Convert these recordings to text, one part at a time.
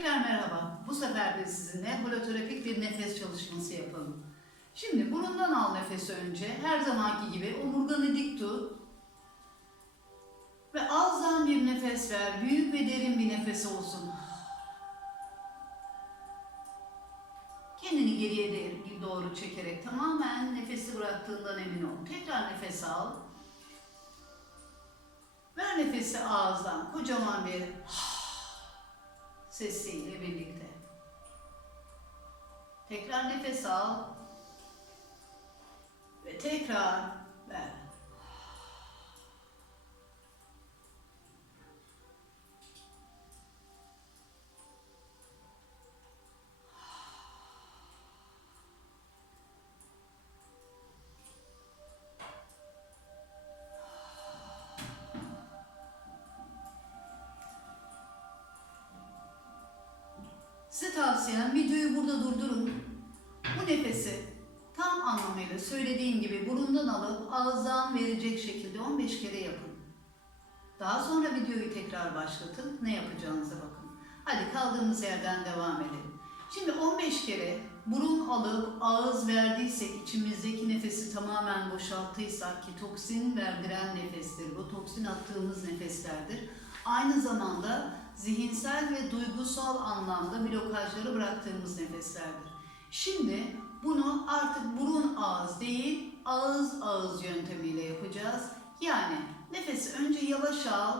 Tekrar merhaba. Bu sefer de sizinle holoterapik bir nefes çalışması yapalım. Şimdi burundan al nefesi önce. Her zamanki gibi omurganı dik tut. Ve ağızdan bir nefes ver. Büyük ve derin bir nefes olsun. Kendini geriye doğru çekerek tamamen nefesi bıraktığından emin ol. Tekrar nefes al. Ver nefesi ağızdan. Kocaman bir sesiyle birlikte. Tekrar nefes al. Ve tekrar ver. Size tavsiyem videoyu burada durdurun. Bu nefesi tam anlamıyla söylediğim gibi burundan alıp ağızdan verecek şekilde 15 kere yapın. Daha sonra videoyu tekrar başlatın. Ne yapacağınıza bakın. Hadi kaldığımız yerden devam edelim. Şimdi 15 kere burun alıp ağız verdiysek, içimizdeki nefesi tamamen boşalttıysak ki toksin verdiren nefestir. Bu toksin attığımız nefeslerdir. Aynı zamanda zihinsel ve duygusal anlamda blokajları bıraktığımız nefeslerdir. Şimdi bunu artık burun ağız değil, ağız ağız yöntemiyle yapacağız. Yani nefesi önce yavaş al,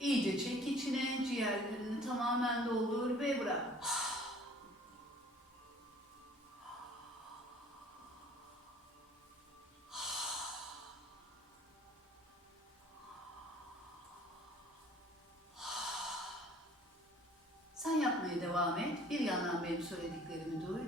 iyice çek içine, ciğerlerini tamamen doldur ve bırak. Yapmaya devam et. Bir yandan benim söylediklerimi duy.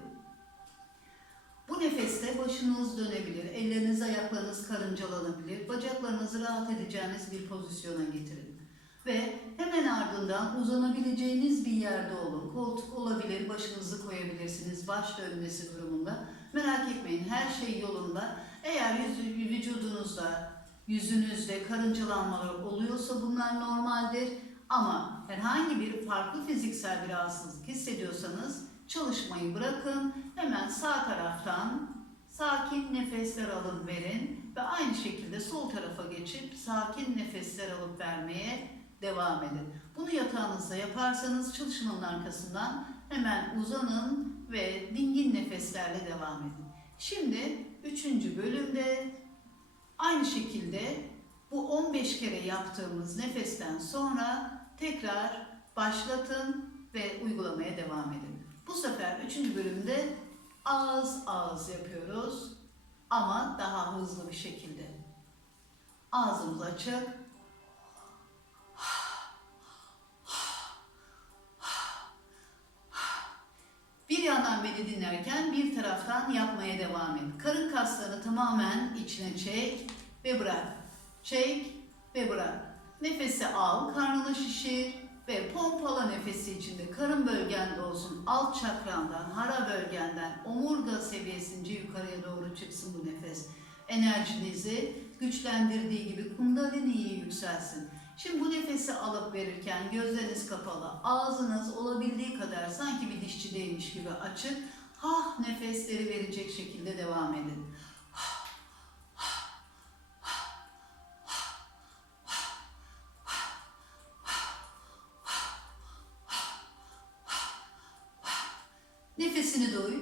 Bu nefeste başınız dönebilir, elleriniz, ayaklarınız karıncalanabilir, bacaklarınızı rahat edeceğiniz bir pozisyona getirin. Ve hemen ardından uzanabileceğiniz bir yerde olun. Koltuk olabilir, başınızı koyabilirsiniz baş dönmesi durumunda. Merak etmeyin her şey yolunda. Eğer yüzü, vücudunuzda, yüzünüzde karıncalanmalar oluyorsa bunlar normaldir. Ama herhangi bir farklı fiziksel bir rahatsızlık hissediyorsanız çalışmayı bırakın. Hemen sağ taraftan sakin nefesler alın verin ve aynı şekilde sol tarafa geçip sakin nefesler alıp vermeye devam edin. Bunu yatağınızda yaparsanız çalışmanın arkasından hemen uzanın ve dingin nefeslerle devam edin. Şimdi üçüncü bölümde aynı şekilde bu 15 kere yaptığımız nefesten sonra tekrar başlatın ve uygulamaya devam edin. Bu sefer üçüncü bölümde ağız ağız yapıyoruz ama daha hızlı bir şekilde. Ağzımız açık. Bir yandan beni dinlerken bir taraftan yapmaya devam et. Karın kaslarını tamamen içine çek ve bırak. Çek ve bırak. Nefesi al, karnını şişir ve pompala nefesi içinde karın bölgende olsun, alt çakrandan, hara bölgenden, omurga seviyesince yukarıya doğru çıksın bu nefes. Enerjinizi güçlendirdiği gibi kundaliniyi yükselsin. Şimdi bu nefesi alıp verirken gözleriniz kapalı, ağzınız olabildiği kadar sanki bir dişçideymiş gibi açık, hah nefesleri verecek şekilde devam edin. Nefesini duy.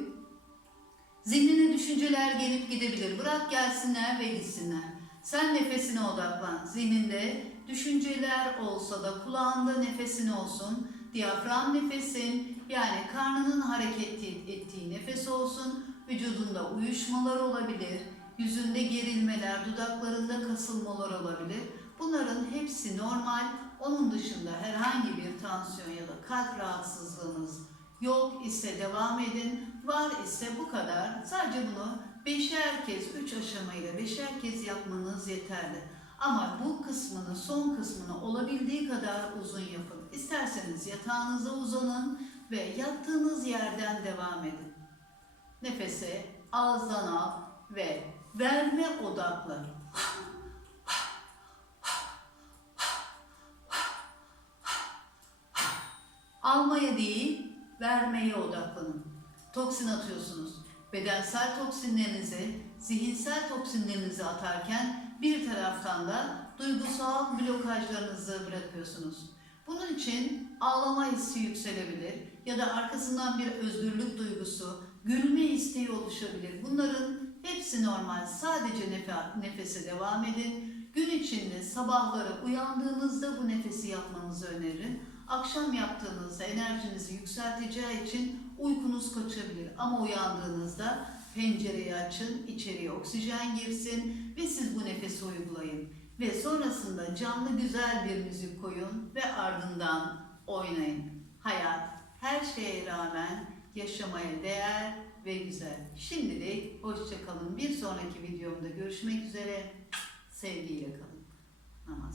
Zihnine düşünceler gelip gidebilir. Bırak gelsinler ve gitsinler. Sen nefesine odaklan. Zihninde düşünceler olsa da kulağında nefesin olsun. Diyafram nefesin yani karnının hareket ettiği nefes olsun. Vücudunda uyuşmalar olabilir. Yüzünde gerilmeler, dudaklarında kasılmalar olabilir. Bunların hepsi normal. Onun dışında herhangi bir tansiyon ya da kalp rahatsızlığınız yok ise devam edin. Var ise bu kadar. Sadece bunu beşer kez, üç aşamayla beşer kez yapmanız yeterli. Ama bu kısmını, son kısmını olabildiği kadar uzun yapın. İsterseniz yatağınıza uzanın ve yattığınız yerden devam edin. Nefese ağızdan al ve verme odaklı. Almaya değil, vermeye odaklanın. Toksin atıyorsunuz. Bedensel toksinlerinizi, zihinsel toksinlerinizi atarken bir taraftan da duygusal blokajlarınızı bırakıyorsunuz. Bunun için ağlama hissi yükselebilir ya da arkasından bir özgürlük duygusu, gülme isteği oluşabilir. Bunların hepsi normal. Sadece nefe- nefese devam edin. Gün içinde sabahları uyandığınızda bu nefesi yapmanızı öneririm. Akşam yaptığınızda enerjinizi yükselteceği için uykunuz kaçabilir. Ama uyandığınızda pencereyi açın, içeriye oksijen girsin ve siz bu nefesi uygulayın. Ve sonrasında canlı güzel bir müzik koyun ve ardından oynayın. Hayat her şeye rağmen yaşamaya değer ve güzel. Şimdilik hoşça kalın. Bir sonraki videomda görüşmek üzere. Sevgiyle kalın. Namaz.